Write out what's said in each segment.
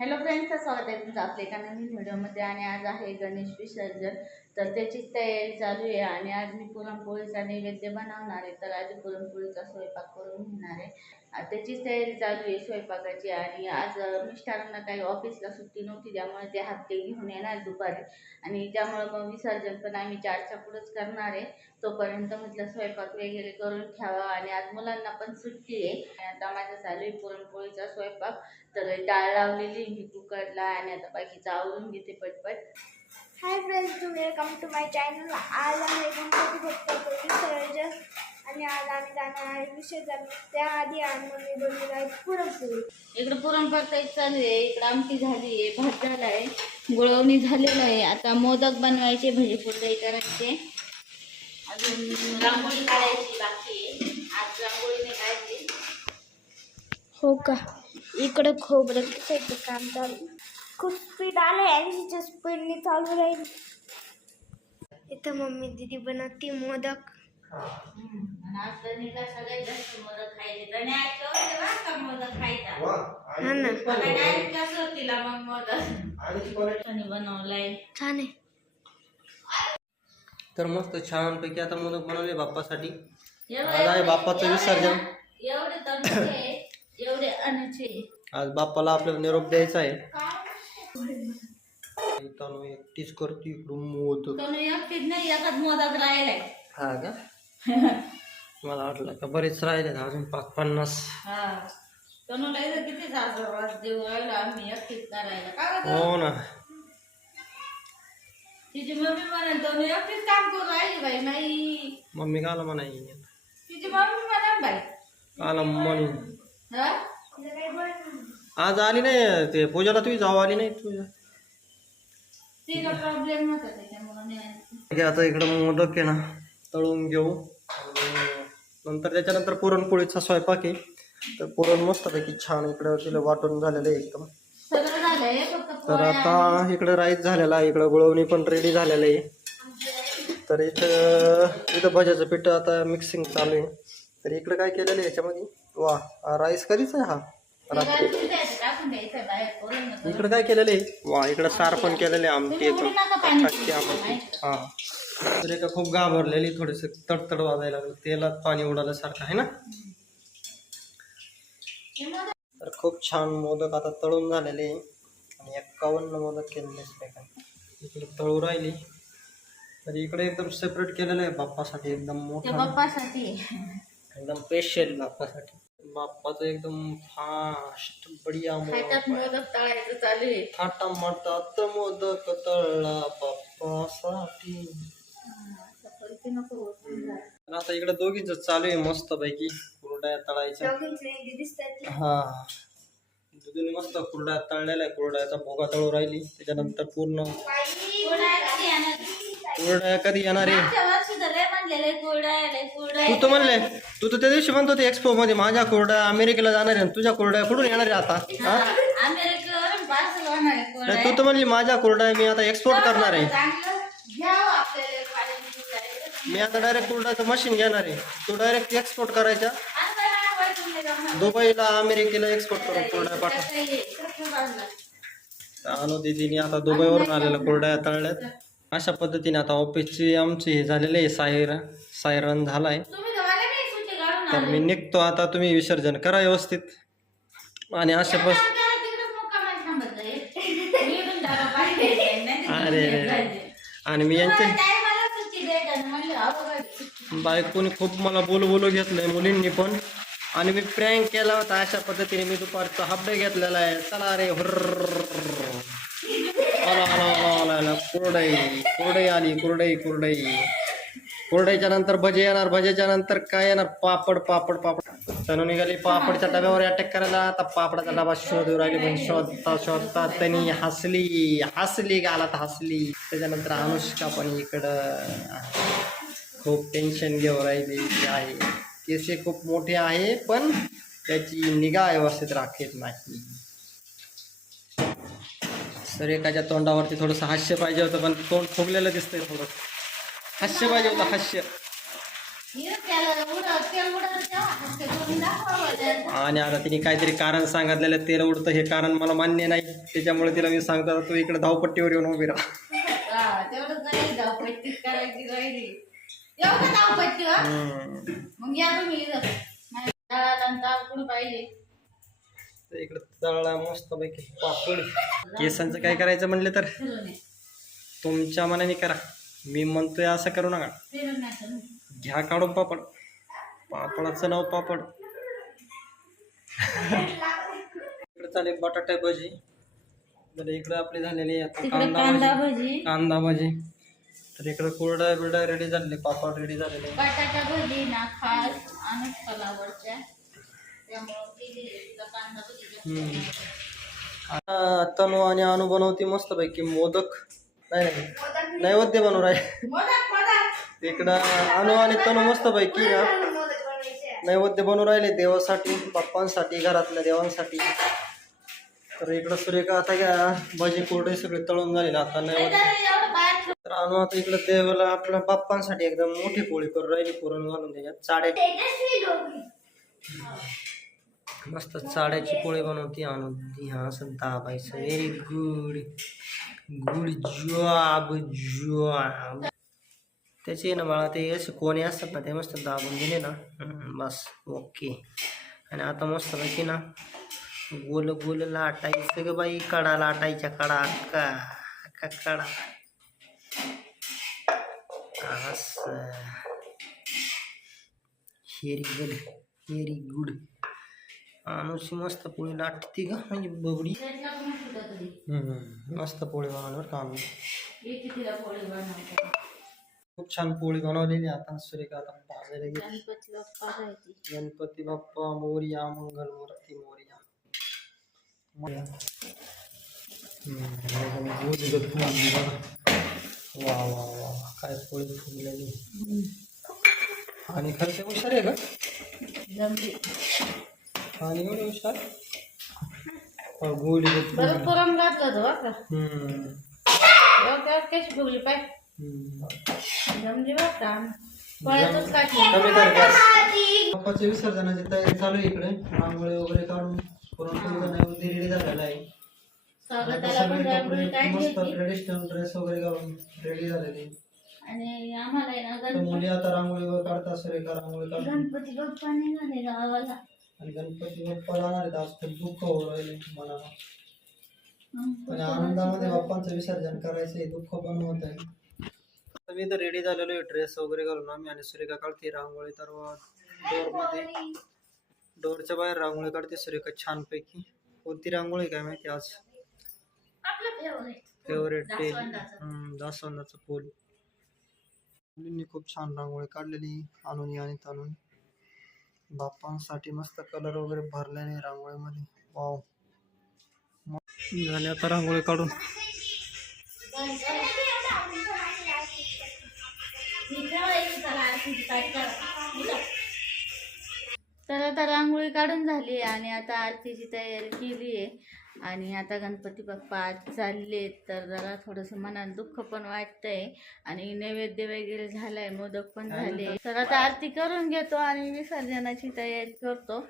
Hello फ्रेंड्सचं स्वागत आहे तुमचं आपल्या एका नवीन व्हिडिओमध्ये. आणि आज आहे गणेश विसर्जन. तर त्याचीच तयारी चालू आहे आणि आज मी पुरणपोळीचा नैवेद्य बनवणार आहे. तर आधी पुरणपोळीचा स्वयंपाक करून घेणार आहे. त्याचीच तयारी चालू आहे स्वयंपाकाची आणि आज मिस्टरांना काही ऑफिसला सुट्टी नव्हती त्यामुळे ते हप्ते घेऊन येणार दुपारी. आणि त्यामुळं मग विसर्जन पण आम्ही चारच्या पुढंच करणार आहे. तोपर्यंत म्हटलं स्वयंपाक वगैरे करून ठेवा आणि आज मुलांना पण सुट्टी आहे. आणि आता माझं चालू आहे पुरणपोळीचा स्वयंपाक. तर डाळ लावलेली मी कुकरला आणि आता बाकीचं आवरून घेते पटपट. हाय फ्रेंड्स तुम्ही वेलकम टू माय चॅनल आज आहे गणपती भक्त विसर्जन आणि आज आम्ही जाणार आहे विसर्जन त्याआधी आम्ही मम्मी बनवलं आहे पुरणपोळी. इकडं पुरणपोळी चालू आहे इकडं आमटी झाली आहे भात झाला आहे गुळवणी झालेलं आहे. आता मोदक बनवायचे भजी फुलदाई करायचे. अजून रांगोळी काढायची बाकी आहे. आज रांगोळी नाही हो का? इकडं खोबरं किसायचं काम चालू खूप स्पीड आलं आहे. ऐंशीच्या स्पीडने चालू राहील. इथं मम्मी दिदी बनवते मोदक. आणि आज गणितला सगळ्यात जास्त मोदक खायचे गणे आजच्या बरं का मोदक खायचा हा ना. आता डायरेक्ट कसं होतील मग मोदक. कोणी बनवलाय. छान आहे. तर मस्त छानपैकी आता मोदक बनवले बाप्पासाठी. एवढे- आज आहे बाप्पाचं एवढे- विसर्जन. एवढे तनुचे एवढे अनचे आज बाप्पाला आपल्याला निरोप द्यायचा आहे. तनु एकटीच करते इकडून मोदक. नाही एकाच मोदक राहिलाय. हा का? मला वाटलं का बरेच राहिले अजून पाच पन्नास. हा? हो ना. तिची मम्मी म्हणेल तनु एकटीच काम करू राहिली बाई नाही. मम्मी काला म्हणाय तिची मम्मी म्हणेल बाई. काला म्हणे हा? आज आली नाही ते पूजाला तुझी जाऊ आली नाही तुझ्या. तिला प्रॉब्लेम होता त्याच्यामुळे. हे आता इकडं मोदक आहे ना तळून घेऊ. नंतर त्याच्यानंतर पुरणपोळीचा स्वयंपाक आहे. तर पुरण मस्तपैकी छान इकडं तिला वाटून झालेलं आहे एकदम. तर आता इकडं राईस झालेला आहे इकडं गुळवणी पण रेडी झालेलं आहे. तर इथं इथं भज्याचं पीठ आता मिक्सिंग चालू आहे. तर इकडं काय केलेलं आहे याच्यामध्ये? वा राईस कधीच आहे हा. इकडं काय केलेलं आहे? वा इकडं सार पण केलेलं आहे आमटी आमटी. हा. तर एका खूप घाबरलेली थोडीसं तडतड वाजायला लागलं. तेलात पाणी उडाल्यासारखं आहे ना? तर खूप छान मोदक आता तळून झालेले आणि एक्कावन्न मोदक केलेले इकडे तळू राहिली. तर इकडे एकदम सेपरेट केलेलं आहे बाप्पासाठी. एकदम मोठा. बाप्पासाठी. एकदम स्पेशल बाप्पासाठी. बाप्पाचं एकदम फास्ट बढिया मोदक मोदक तळायचं चालू आहे. थाटा मोदक तळला बाप्पासाठी असं पैसे नको वसूल झाले. तर आता इकडे दोघीच चालू आहे मस्त पैकी कुरड्या तळायच्या. दिसतात हा. दुधीने मस्त कुरड्या तळलेल्या आहे कुरड्याचा भोगा तळू राहिली. त्याच्यानंतर पूर्ण कुरडया कधी येणार? आहे. तू तर म्हणले तू तर त्या दिवशी म्हणतो ते एक्सपो मध्ये माझ्या कुरड्या अमेरिकेला जाणार आहे तुझ्या कुरड्या कुठून येणार आहे आता? तू तर म्हणली माझ्या कुरड्या मी आता एक्सपोर्ट करणार आहे. मी आता डायरेक्ट कुरड्याचं मशीन घेणार आहे. तो डायरेक्ट एक्सपोर्ट करायचा. दुबईला अमेरिकेला एक्सपोर्ट करून कुरड्या पाठव. अनु दिदीने आता दुबईवरून आलेला कुरड्या तळल्यात. अशा पद्धतीने आता ऑफिसची आमची हे झालेलं आहे सायर सायरन झालाय. आहे तर मी निघतो आता तुम्ही विसर्जन करा व्यवस्थित. आणि अशा बस अरे अरे. आणि मी यांचे तुम्हाला टायमाला सुट्टी द्यायचं आणि म्हणलं, अहो बाई. बायकोनी खूप मला बोलू बोलू घेतलंय मुलींनी पण. आणि मी प्रँक केला होता अशा पद्धतीने. मी दुपारचा हाफ घेतलेला आहे. चला रे आला आला कुरडई कुरडई आली कुरडई कुरडई. कुरडईच्या नंतर भजे येणार भजेच्या नंतर काय येणार? पापड पापड पापड. तनु निघाली पापडच्या डब्यावर अटॅक करायला. आता पापडाचा डबा शोधू राहिली पण शोधता शोधता त्यांनी हसली. हसली गालात हसली. त्याच्यानंतर अनुष्का पण इकडं खूप टेन्शन घेऊ राहिलेली आहे. केसे खूप मोठे आहे पण त्याची निगा व्यवस्थित राखत नाही. सुरेखाच्या तोंडावरती थोडंसं हास्य पाहिजे होतं पण तोंड फुगलेलं दिसतंय थोडं. हास्य पाहिजे होतं हास्य. आणि आता तिने काहीतरी कारण सांगितलेलं तेल उडतं हे कारण मला मान्य नाही. त्याच्यामुळे तिला मी सांगतो तू इकडे धावपट्टीवर येऊन उभी राहा. धावपट्टी हो? हम्म. मग या तुम्ही इथं. मला दळाला आणि ताप कुठं पाहिजे? इकडे तळला मस्त पैकी पापड. केसांचं काय करायचं म्हणलं तर? फिरून ये. तुमच्या मनाने करा. मी म्हणतोय असं करू नका. फिरून नाही तर. घ्या काढून पापड. पापडाचं नाव पापड. इकडे चालेल बटाटा भजी. तर इकडे आपली झालेली आहे आता तिकडे कांदा कांदा भजी. भजी. कांदा भजी. तर इकडे कुरडा बिरडा रेडी झालेले पापड रेडी झालेले. बटाटा भजी ना खास अनुष्काला आवडत्या त्यामुळं केली तिला कांदा भजी जास्त हम्म. आवडते. आता तनू आणि अनु बनवती मस्त पैकी मोदक. नाही नाही. नैवेद्य बनवू मोदक इकडं अनु आणि तनू मस्त पैकी ना नैवेद्य बनवून राहिले देवासाठी बाप्पांसाठी घरातल्या देवांसाठी. तर इकडं सूर्यका आता घ्या भाजी कोरडे सगळे तळून झाले ना आता नैवेद्य. तर अनु आता इकडं देवाला आपल्या बाप्पांसाठी एकदम मोठी पोळी करून राहिली पुरण घालून त्याच्यात चाड्या मस्त चाड्याची पोळी बनवती अनु ती हा असं दाबायचं. Very good good job job त्याचे ना बाळा ते असे कोणी असतात ना ते मस्त दाबून दिले ना. बस ओके. आणि आता मस्त पैकी ना गोल गोल लाटायचं ग बाई कडा लाटायच्या कडा का कडा very good very good Anushi मस्त पोळी लाटते का? म्हणजे बबडी. मस्त पोळी बनवल्यावर काम खूप छान पोळी बनवलेली आता सूर्यका आता भाजायला गेली. गणपती बाप्पा मोर्या मोरया. मंगल मूर्ती मोर्या. वा वा वा. काय पोळी फुगलेली. आणि खरं ते हुशार आहे का? आणि एवढे हुशार? हा, फुगली. पुरण घातलं होतं कशी फुगली पाय. जमली काढली कमी विसर्जनाची तयारी चालू आहे इकडे. रांगोळी वगैरे काढून नैवेद्य रेडी झालेला आहे. स्वागताला पण सगळे रांगोळी कपडे काढली मस्त होती ट्रेडिशनल ड्रेस वगैरे घालून रेडी झालेले. आणि आम्हाला आहे ना तर गणपती मुली आता रांगोळीवर काढतात सुरेखा रांगोळी काढून गणपती बाप्पा निघाले गावाला. आणि गणपती बाप्पा जाणार आहेत आज खूप दुःख होऊ राहिले मनाला. आणि आनंदामध्ये बाप्पांचं विसर्जन करायचं आहे दुःख पण होत आहे. आता मी तर रेडी झालेलो आहे ड्रेस वगैरे घालून आम्ही आणि सुरेखा काढते रांगोळी तर डोरमध्ये. डोरच्या बाहेर रांगोळी काढते सुरेखा छानपैकी. कोणती रांगोळी काय माहिती आज? फेवरेट जास्वंदाचं. जास्वंदाचं फूल मुलींनी खूप छान रांगोळी काढलेली आणून आणि ताणून. बाप्पांसाठी मस्त कलर वगैरे भरलेले रांगोळीमध्ये. वाव झाले आता रांगोळी काढून. तर आता रांगोळी काढून झाली आणि आता आरतीची तयारी केली आहे. आणि आता गणपती बाप्पा आज चालले तर जरा थोडंसं मनात दुःख पण वाटतंय आणि नैवेद्य वगैरे झालाय मोदक पण झाले तर आता आरती करून घेतो आणि विसर्जनाची तयारी करतो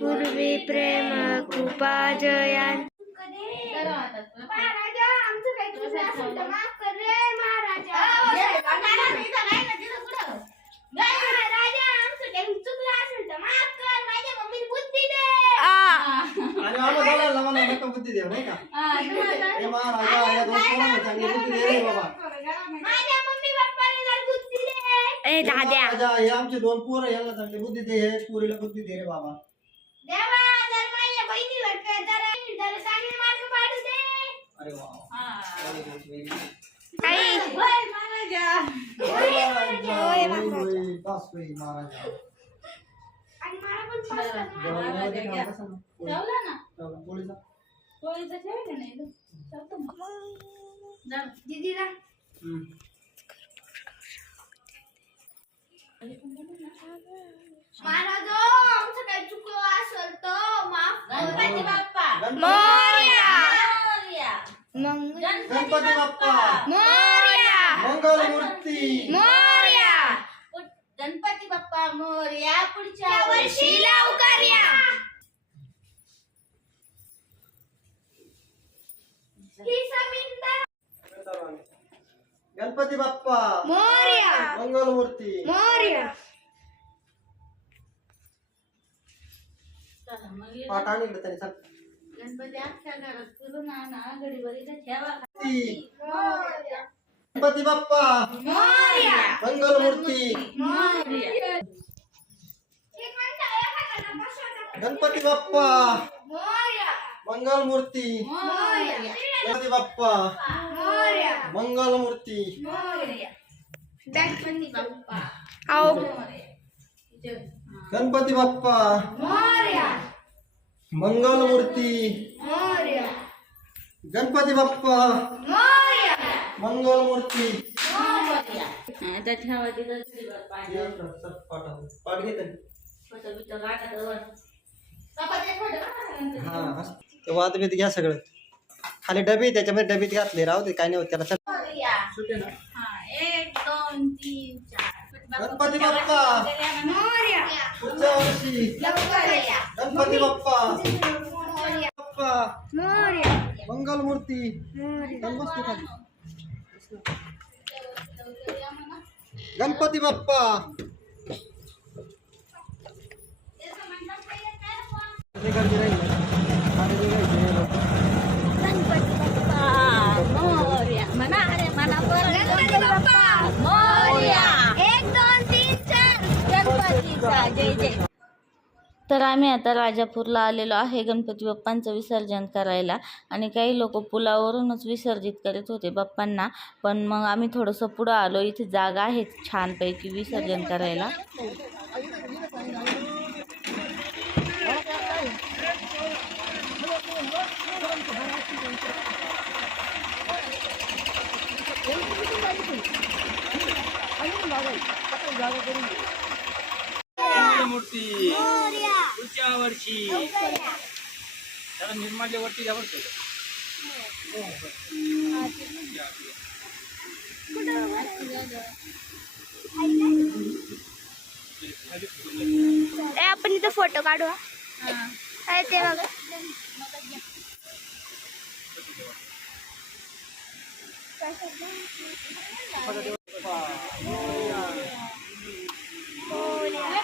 पूर्वी प्रेम कृपा जयान करा आता. महाराजा आमचं काही चुकलं असेल तर माफ कर रे महाराजा महाराजा आमचं काही चुकलं असेल तर माफ कर माझ्या मम्मीने बुद्धी दे आणि आम्हाला बोलायला मला नका बुद्धी देव नाही का? हा, महाराजा या दोन पोरांना चांगली बुद्धी दे रे बाबा. माझ्या मम्मी पप्पाने जर बुद्धी दे. ए महाराजा हे आमचे दोन पोरं यांना चांगली बुद्धी दे हे पोरीला बुद्धी दे रे बाबा. अरे वा. हा. Very good, very good. आई. होय, महाराजा. होय, बस होय, ठेवा ना? ठेवला ना. पोळीचा. ठेवलं नाही गं. ठेवतो ना. जा. दीदीला हम्म. महाराज आमचं काही चुकलं असेल तर माफ गणपती बाप्पा मोरया. मग गणपती बाप्पा मोरया मंगलमूर्ती मोर्या गणपती बाप्पा मोरया पुढच्या वर्षी लवकर या गणपती बाप्पा मोर्या मंगलमूर्ती मोर्या चला, मग ये. पाठ आणलं त्याने सांग. गणपती अख्ख्या घरात फिरून आणा घडीभरी इथं ठेवा ती. मोरया. गणपती बाप्पा मोर्या मंगलमूर्ती मोरया. गणपती बाप्पा मोर्या मंगलमूर्ती मोरया. गणपती बाप्पा. मोर्या. मंगलमूर्ती. मोरया. गणपती बाप्पा. आओ. मोरया. इथं. गणपती बाप्पा. मोर्या. मंगलमूर्ती. मोर्या. गणपती बाप्पा. मोर्या. मंगलमूर्ती. हा. हा वाद बीत घ्या सगळं. खाली डबी त्याच्यामध्ये डबीत घातले राहू दे काय नाही होत त्याला. चल. मोरया. सुटे ना. हा, एक दोन तीन चार. गणपती बाप्पा. मोर्या पुढच्या वर्षी. लवकर या गणपती बाप्पा. मोर्या बाप्पा. मोर्या. मंगलमूर्ती. मोर्या. चल बस तू खाली. गणपती बाप्पा. ते गर्दी राहील ना. गाडी निघायची. मोरया म्हणा अरे म्हणा बरं गणपती बाप्पा मोरया एक दोन तीन चार गणपतीचा जय जय तर आम्ही आता राजापूरला आलेलो आहे. गणपती बाप्पांचं विसर्जन करायला. आणि काही लोक पुलावरूनच विसर्जित करीत होते बाप्पांना. पण मग आम्ही थोडंसं पुढं आलो. इथे जागा आहे छानपैकी विसर्जन करायला. मूर्ती पुढच्या वर्षी. त्याला निर्माणल्या वरती जावं ए, आपण इथं फोटो काढू हा. काय ते बघ.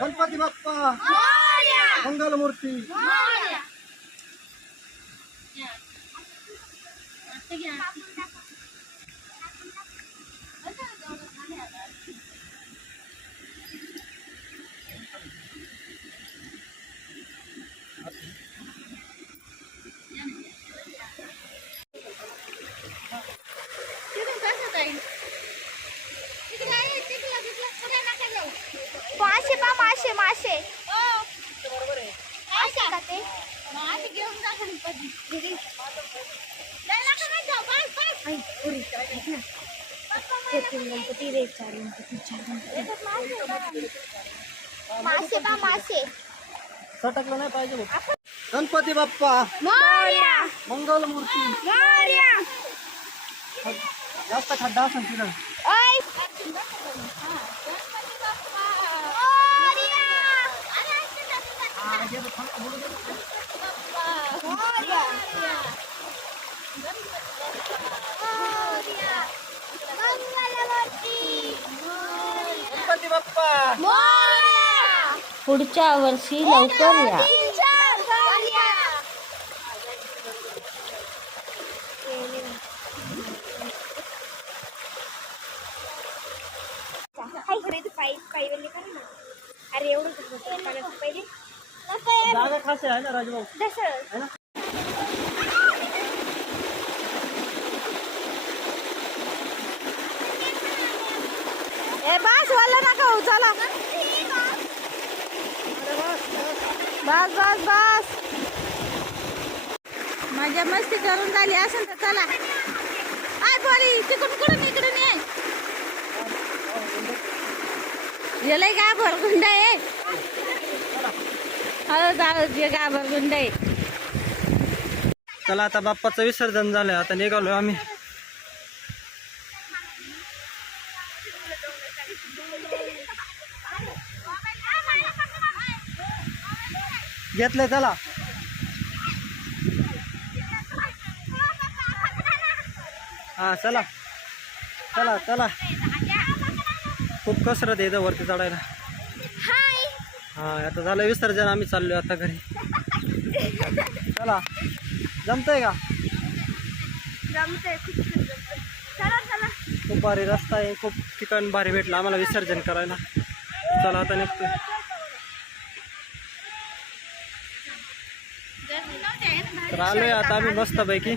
गणपती बाप्पा मंगलमूर्ती मासे पा मासे मासे मासे का ते दीदी. आई, पुरी, ऐक ना. ते तीन गणपती रे चार गणपती चार गणपती मासे पा मासे सटकलं नाही पाहिजे बघ. गणपती बाप्पा मोर्या मंगलमूर्ती मोर्या जास्त खड्डा असेल तिथं ओय गणपती बाप्पा. पुढच्या वर्षी लवकर या. अरे एवढं पहिले जागा खास आहे ना राजभाऊ दसरथ है ना बोलला ना खाऊ चला. बस बस बस. माझ्या मस्ती करून झाली असेल तर चला. आय बोली तिकडून कुठून इकडून ये? गेलंय का भरगुंड आहे. हळू जाऊ जे का भरगुंड आहे. चला आता बाप्पाचं विसर्जन झालं आता निघालो आम्ही. घेतलंय चला. हा चला. चला चला. खूप कसरत आहे वरती चढायला. हाय. हा आता झालं विसर्जन आम्ही चाललोय आता घरी. चला. जमतंय का? खूप भारी रस्ता आहे खूप ठिकाण भारी भेटलं आम्हाला विसर्जन करायला. चला आता निघतोय. तर आलोय आता आम्ही मस्तपैकी.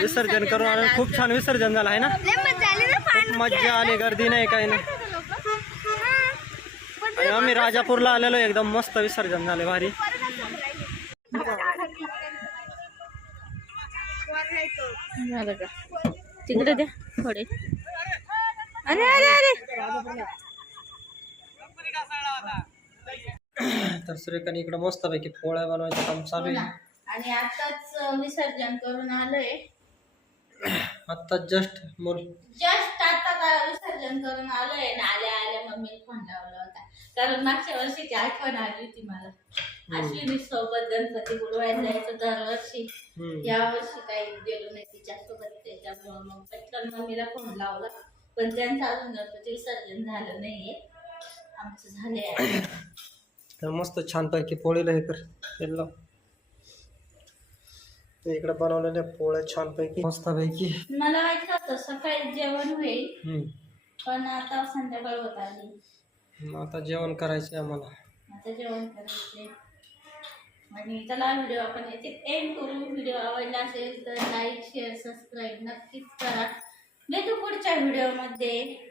विसर्जन करून आलो खूप छान विसर्जन झालं आहे ना? खूप मज्जा आली गर्दी नाही काही नाही. आणि आम्ही राजापूरला आलेलो एकदम मस्त विसर्जन झाले भारी. झालं का? तिकडे द्या थोडे. अरे अरे अरे! तर सुरेखाने इकडं मस्तपैकी पोळ्या बनवायचं काम चालू. आहे. आणि आताच विसर्जन करून आलोय. आत्ता जस्ट मूल जस्ट आता का विसर्जन करून आलोय ना आल्या आल्या मम्मीने फोन लावला होता. कारण मागच्या वर्षीची आठवण आली होती मला. अश्विनी सोबत गणपती बुडवायला जायचं दरवर्षी. या वर्षी काही गेलो नाही तिच्यासोबत त्याच्यामुळं मग पटकन मम्मीला फोन लावला. पण त्यांचं अजून गणपती विसर्जन झालं नाहीये. आमचं झाले आहे तर मस्त छानपैकी पोळीला हे कर. ते इकडे बनवलेल्या पोळ्या छानपैकी. मस्तपैकी. मला वाटलं होतं सकाळी जेवण होईल हम्म. पण आता संध्याकाळ होत आली. मग आता जेवण करायचे आम्हाला. आता जेवण करायचे आणि चला व्हिडिओ आपण येथे एंड करू. व्हिडिओ आवडला असेल तर लाईक शेअर सबस्क्राईब नक्कीच करा. भेटू पुढच्या व्हिडिओमध्ये.